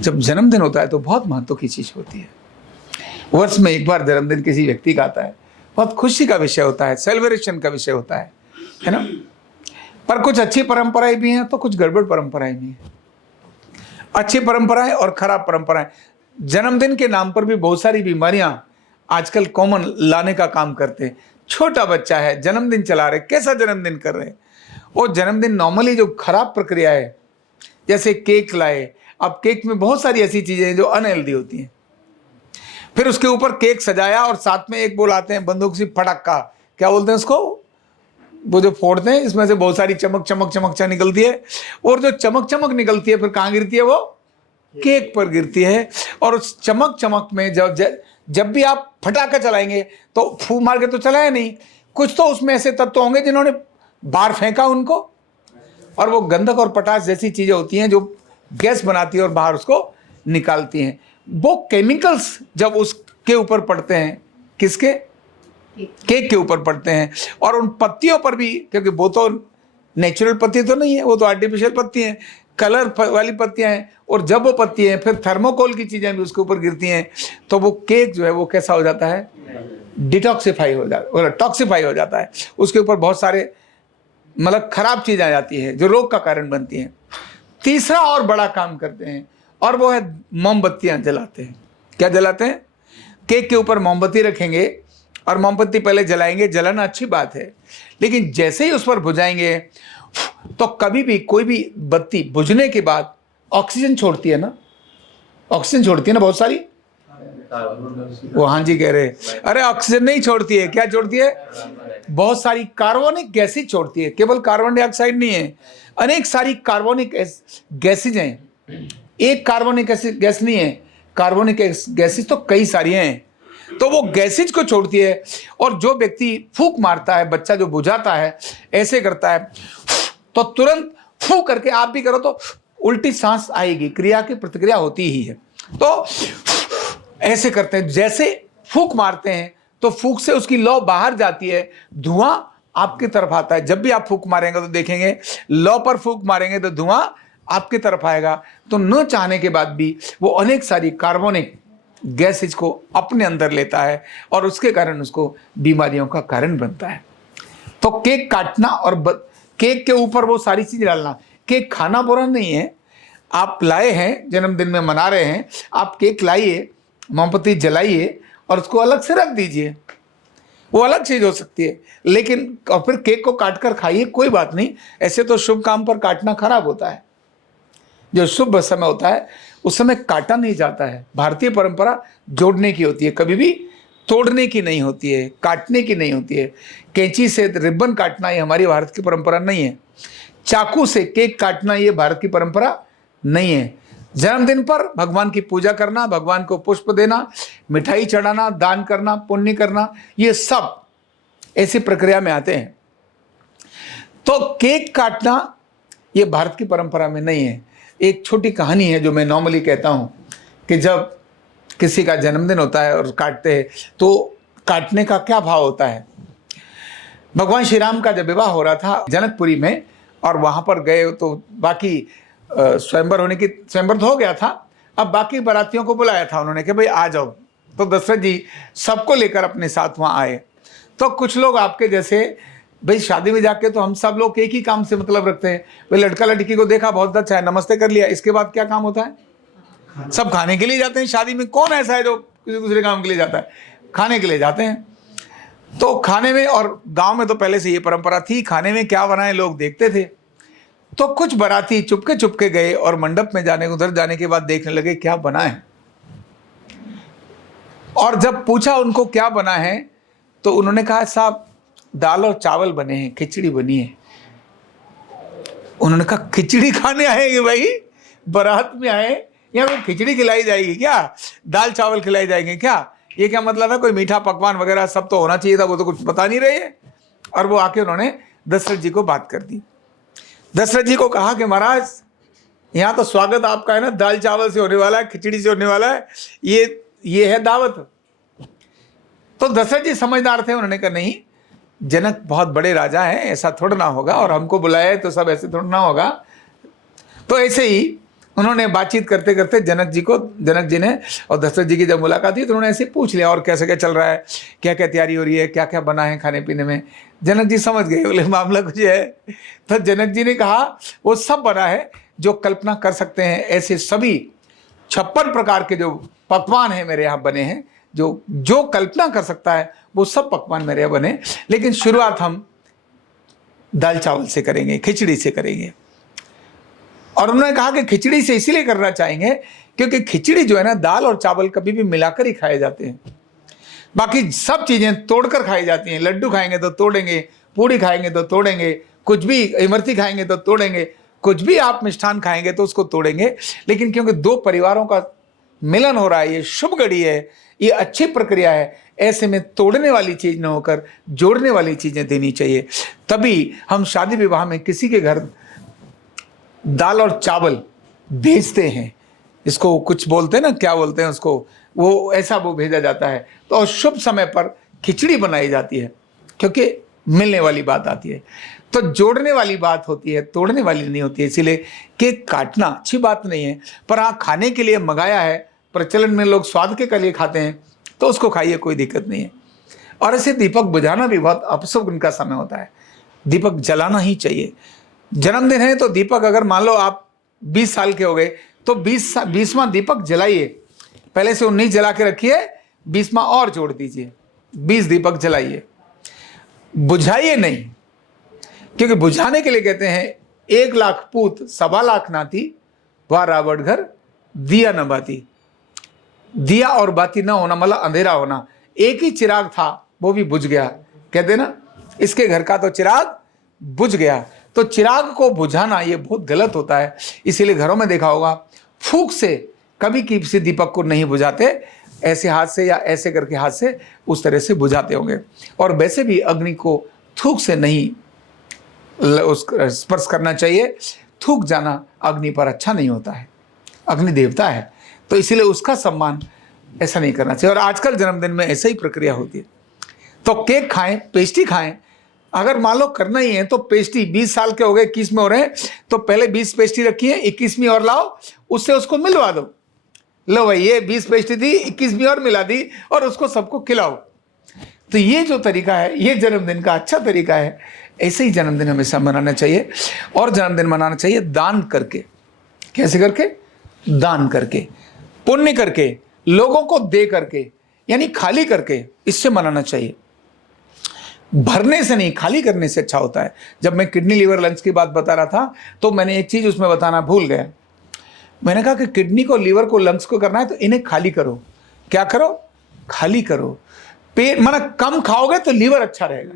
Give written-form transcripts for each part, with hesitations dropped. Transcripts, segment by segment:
जब जन्मदिन होता है तो बहुत महत्व की चीज होती है। वर्ष में एक बार जन्मदिन किसी व्यक्ति का आता है, बहुत खुशी का विषय होता है, सेलिब्रेशन का विषय होता है ना। पर कुछ अच्छी परंपराएं भी हैं तो कुछ गड़बड़ परंपराएं भी हैं। अच्छी परंपराएं और खराब परंपराएं। जन्मदिन के नाम पर भी बहुत सारी बीमारियां आजकल कॉमन लाने का काम करते हैं। छोटा बच्चा है, जन्मदिन चला रहे, कैसा जन्मदिन कर रहे हैं। वो जन्मदिन नॉर्मली जो खराब प्रक्रिया है, जैसे केक लाए, अब केक में बहुत सारी ऐसी चीजें हैं जो अनहेल्दी होती हैं। फिर उसके ऊपर केक सजाया और साथ में एक बोलाते हैं बंदूक सी फटक्का, क्या बोलते हैं उसको, वो जो फोड़ते हैं, इसमें से बहुत सारी चमक चमक चमक निकलती है, और जो चमक चमक निकलती है फिर कहाँ गिरती है, वो केक पर गिरती है। और उस चमक चमक में जब भी आप फटाका चलाएंगे तो फूंक मार के तो चलाया नहीं, कुछ तो उसमें ऐसे तत्व होंगे जिन्होंने बाहर फेंका उनको, और वो गंधक और पटास जैसी चीजें होती हैं जो गैस बनाती है और बाहर उसको निकालती हैं। वो केमिकल्स जब उसके ऊपर पड़ते हैं, किसके, केक के ऊपर पड़ते हैं, और उन पत्तियों पर भी, क्योंकि वो तो नेचुरल पत्ती तो नहीं है, वो तो आर्टिफिशियल पत्ती हैं, कलर वाली पत्तियां हैं। और जब वो पत्ती हैं फिर थर्मोकोल की चीजें भी उसके ऊपर गिरती हैं, तो वो केक जो है वो कैसा हो जाता है, डिटॉक्सिफाई हो जाता है, टॉक्सिफाई हो जाता है। उसके ऊपर बहुत सारे मतलब खराब चीजें आ जाती है जो रोग का कारण बनती हैं। तीसरा और बड़ा काम करते हैं, और वो है मोमबत्तियां जलाते हैं। क्या जलाते हैं, केक के ऊपर मोमबत्ती रखेंगे और मोमबत्ती पहले जलाएंगे, जलाना अच्छी बात है, लेकिन जैसे ही उस पर बुझाएंगे तो कभी भी कोई भी बत्ती बुझने के बाद ऑक्सीजन छोड़ती है ना, ऑक्सीजन छोड़ती है ना बहुत सारी, वो हाँ जी कह रहे, अरे ऑक्सीजन नहीं छोड़ती है, क्या छोड़ती है, बहुत सारी कार्बनिक गैसेज छोड़ती है। केवल कार्बन डाइऑक्साइड नहीं है, अनेक सारी कार्बनिक गैसेज हैं। एक कार्बनिक गैस नहीं है, कार्बनिक गैसेज तो कई सारी हैं, तो वो गैसेज को छोड़ती है। और जो व्यक्ति फूंक मारता है, बच्चा जो बुझाता है, ऐसे करता है, तो तुरंत फूंक करके आप भी करो तो उल्टी सांस आएगी, क्रिया की प्रतिक्रिया होती ही है। तो ऐसे करते हैं, जैसे फूंक मारते हैं तो फूंक से उसकी लौ बाहर जाती है, धुआं आपकी तरफ आता है। जब भी आप फूंक मारेंगे तो देखेंगे, लौ पर फूंक मारेंगे तो धुआं आपकी तरफ आएगा। तो न चाहने के बाद भी वो अनेक सारी कार्बनिक गैसेज को अपने अंदर लेता है और उसके कारण उसको बीमारियों का कारण बनता है। तो केक काटना और केक के ऊपर वो सारी चीज डालना, केक खाना बुरा नहीं है। आप लाए हैं, जन्मदिन में मना रहे हैं, आप केक लाइए, मोमबत्ती जलाइए और उसको अलग से रख दीजिए, वो अलग चीज हो सकती है। लेकिन और फिर केक को काट कर खाइए, कोई बात नहीं। ऐसे तो शुभ काम पर काटना खराब होता है। जो शुभ समय होता है उस समय काटा नहीं जाता है। भारतीय परंपरा जोड़ने की होती है, कभी भी तोड़ने की नहीं होती है, काटने की नहीं होती है। कैंची से रिबन काटना ये हमारी भारत की परंपरा नहीं है। चाकू से केक काटना ये भारत की परंपरा नहीं है। जन्मदिन पर भगवान की पूजा करना, भगवान को पुष्प देना, मिठाई चढ़ाना, दान करना, पुण्य करना, ये सब ऐसी प्रक्रिया में आते हैं। तो केक काटना ये भारत की परंपरा में नहीं है। एक छोटी कहानी है जो मैं नॉर्मली कहता हूं कि जब किसी का जन्मदिन होता है और काटते हैं तो काटने का क्या भाव होता है। भगवान श्री राम का जब विवाह हो रहा था जनकपुरी में, और वहां पर गए तो बाकी स्वयंवर होने की, स्वयंवर तो हो गया था, अब बाकी बारातियों को बुलाया था उन्होंने कि भाई आ जाओ। तो दशरथ जी सबको लेकर अपने साथ वहां आए। तो कुछ लोग आपके जैसे, भाई शादी में जाके तो हम सब लोग एक ही काम से मतलब रखते हैं, भाई लड़का लड़की को देखा बहुत अच्छा है, नमस्ते कर लिया, इसके बाद क्या काम होता है, सब खाने के लिए जाते हैं। शादी में कौन ऐसा है जो किसी दूसरे काम के लिए जाता है, खाने के लिए जाते हैं। तो खाने में, और गांव में तो पहले से ये परंपरा थी, खाने में क्या बनाए लोग देखते थे। तो कुछ बाराती चुपके चुपके गए और मंडप में जाने, उधर जाने के बाद देखने लगे क्या बना है। और जब पूछा उनको क्या बना है तो उन्होंने कहा साहब दाल और चावल बने हैं, खिचड़ी बनी है। उन्होंने कहा खिचड़ी खाने आएंगे भाई, बारात में आए, यहाँ पे खिचड़ी खिलाई जाएगी क्या, दाल चावल खिलाई जाएंगे क्या, ये क्या मतलब है, कोई मीठा पकवान वगैरह सब तो होना चाहिए था, वो तो कुछ बता नहीं रहे है। और वो आके उन्होंने दशरथ जी को बात कर दी। दशरथ जी को कहा कि महाराज यहाँ तो स्वागत आपका है ना, दाल चावल से होने वाला है, खिचड़ी से होने वाला है, ये है दावत। तो दशरथ जी समझदार थे, उन्होंने कहा नहीं, जनक बहुत बड़े राजा हैं, ऐसा थोड़ा ना होगा, और हमको बुलाया है तो सब ऐसे थोड़ा ना होगा। तो ऐसे ही उन्होंने बातचीत करते करते जनक जी ने और दशरथ जी की जब मुलाकात हुई तो उन्होंने ऐसे पूछ लिया और कैसे क्या चल रहा है, क्या क्या तैयारी हो रही है, क्या क्या बना है खाने पीने में। जनक जी समझ गए, बोले मामला कुछ है। तो जनक जी ने कहा वो सब बना है जो कल्पना कर सकते हैं, ऐसे सभी 56 प्रकार के जो पकवान हैं मेरे यहाँ बने हैं, जो कल्पना कर सकता है वो सब पकवान मेरे यहाँ बने, लेकिन शुरुआत हम दाल चावल से करेंगे, खिचड़ी से करेंगे। और उन्होंने कहा कि खिचड़ी से इसीलिए करना चाहेंगे क्योंकि खिचड़ी जो है ना, दाल और चावल कभी भी मिलाकर ही खाए जाते हैं, बाकी सब चीजें तोड़कर खाई जाती हैं। लड्डू खाएंगे तो तोड़ेंगे, पूड़ी खाएंगे तो तोड़ेंगे, कुछ भी इमरती खाएंगे तो तोड़ेंगे, कुछ भी आप मिष्ठान खाएंगे तो उसको तोड़ेंगे। लेकिन क्योंकि दो परिवारों का मिलन हो रहा है, ये शुभ घड़ी है, ये अच्छी प्रक्रिया है, ऐसे में तोड़ने वाली चीज न होकर जोड़ने वाली चीजें देनी चाहिए। तभी हम शादी विवाह में किसी के घर दाल और चावल भेजते हैं, इसको कुछ बोलते हैं ना, क्या बोलते हैं उसको, वो ऐसा वो भेजा जाता है। तो और शुभ समय पर खिचड़ी बनाई जाती है क्योंकि मिलने वाली बात आती है, तो जोड़ने वाली बात होती है, तोड़ने वाली नहीं होती है। इसीलिए केक काटना अच्छी बात नहीं है, पर हाँ खाने के लिए मंगाया है, प्रचलन में लोग स्वाद के लिए खाते हैं तो उसको खाइए, कोई दिक्कत नहीं है। और ऐसे दीपक बुझाना भी बहुत अपशुभ का समय होता है, दीपक जलाना ही चाहिए। जन्मदिन है तो दीपक, अगर मान लो आप 20 साल के हो गए तो 20वां दीपक जलाइए, पहले से 19 जला के रखिए, 20वां और जोड़ दीजिए, 20 दीपक जलाइए, बुझाइए नहीं। क्योंकि बुझाने के लिए कहते हैं 1 लाख पूत 1.25 लाख नाती, वह रावण घर दिया न बाती। दिया और बाती ना होना मतलब अंधेरा होना, एक ही चिराग था वो भी बुझ गया, कहते ना इसके घर का तो चिराग बुझ गया। तो चिराग को बुझाना ये बहुत गलत होता है, इसीलिए घरों में देखा होगा फूंक से कभी किसी दीपक को नहीं बुझाते, ऐसे हाथ से या ऐसे करके हाथ से उस तरह से बुझाते होंगे। और वैसे भी अग्नि को थूक से नहीं स्पर्श करना चाहिए, थूक जाना अग्नि पर अच्छा नहीं होता है, अग्नि देवता है, तो इसीलिए उसका सम्मान ऐसा नहीं करना चाहिए। और आजकल जन्मदिन में ऐसा ही प्रक्रिया होती है, तो केक खाएं, पेस्ट्री खाएं। अगर मान लो करना ही है तो पेस्ट्री 20 साल के हो गए, 21 में हो रहे हैं, तो पहले 20 पेस्ट्री रखी है, 21वीं और लाओ, उससे उसको मिलवा दो। लो भाई ये 20 पेस्ट्री थी, 21वीं और मिला दी और उसको सबको खिलाओ। तो ये जो तरीका है ये जन्मदिन का अच्छा तरीका है। ऐसे ही जन्मदिन हमेशा मनाना चाहिए, और जन्मदिन मनाना चाहिए दान करके। कैसे करके? दान करके, पुण्य करके, लोगों को दे करके, यानी खाली करके, इससे मनाना चाहिए। भरने से नहीं, खाली करने से अच्छा होता है। जब मैं किडनी लीवर लंग्स की बात बता रहा था तो मैंने एक चीज उसमें बताना भूल गया। मैंने कहा कि किडनी को, लीवर को, लंग्स को करना है तो इन्हें खाली करो। क्या करो? खाली करो। पेट माना कम खाओगे तो लीवर अच्छा रहेगा,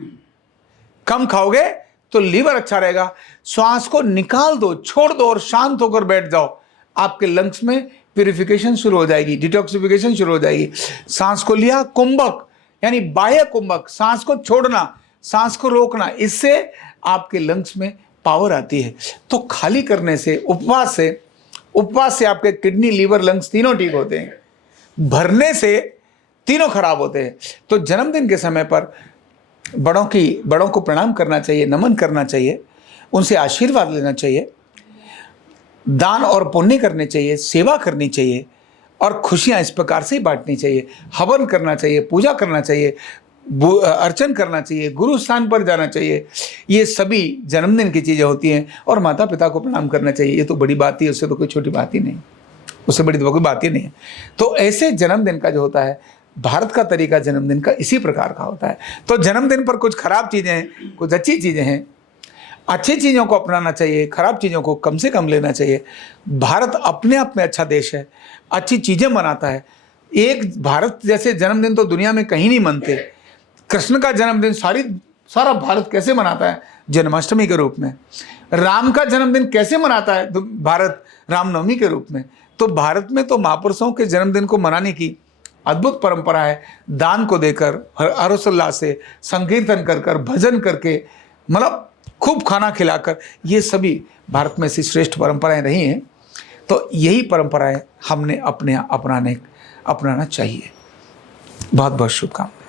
कम खाओगे तो लीवर अच्छा रहेगा। श्वास को निकाल दो, छोड़ दो और शांत होकर बैठ जाओ, आपके लंग्स में प्यूरिफिकेशन शुरू हो जाएगी, डिटॉक्सिफिकेशन शुरू हो जाएगी। सांस को लिया, कुंभक यानी बाह्य कुंभक, सांस को छोड़ना, सांस को रोकना, इससे आपके लंग्स में पावर आती है। तो खाली करने से, उपवास से आपके किडनी, लीवर, लंग्स तीनों ठीक होते हैं। भरने से तीनों खराब होते हैं। तो जन्मदिन के समय पर बड़ों को प्रणाम करना चाहिए, नमन करना चाहिए, उनसे आशीर्वाद लेना चाहिए, दान और पुण्य करने चाहिए, सेवा करनी चाहिए और खुशियां इस प्रकार से ही बांटनी चाहिए। हवन करना चाहिए, पूजा करना चाहिए, अर्चन करना चाहिए, गुरु स्थान पर जाना चाहिए। ये सभी जन्मदिन की चीज़ें होती हैं। और माता पिता को प्रणाम करना चाहिए, ये तो बड़ी बात ही है, उससे तो कोई छोटी बात ही नहीं, उससे बड़ी तो कोई बात ही नहीं है। तो ऐसे जन्मदिन का जो होता है, भारत का तरीका जन्मदिन का इसी प्रकार का होता है। तो जन्मदिन पर कुछ खराब चीज़ें हैं, कुछ अच्छी चीज़ें हैं। अच्छी चीज़ों को अपनाना चाहिए, खराब चीज़ों को कम से कम लेना चाहिए। भारत अपने आप में अच्छा देश है, अच्छी चीज़ें मनाता है। एक भारत जैसे जन्मदिन तो दुनिया में कहीं नहीं मनते। कृष्ण का जन्मदिन सारा भारत कैसे मनाता है? जन्माष्टमी के रूप में। राम का जन्मदिन कैसे मनाता है भारत? रामनवमी के रूप में। तो भारत में तो महापुरुषों के जन्मदिन को मनाने की अद्भुत परंपरा है। दान को देकर, हर्षोल्लास से, संकीर्तन कर भजन करके, मतलब खूब खाना खिलाकर, ये सभी भारत में ऐसी श्रेष्ठ परंपराएं रही हैं। तो यही परंपराएं हमने अपनाना चाहिए। बहुत बहुत शुभकामनाएं।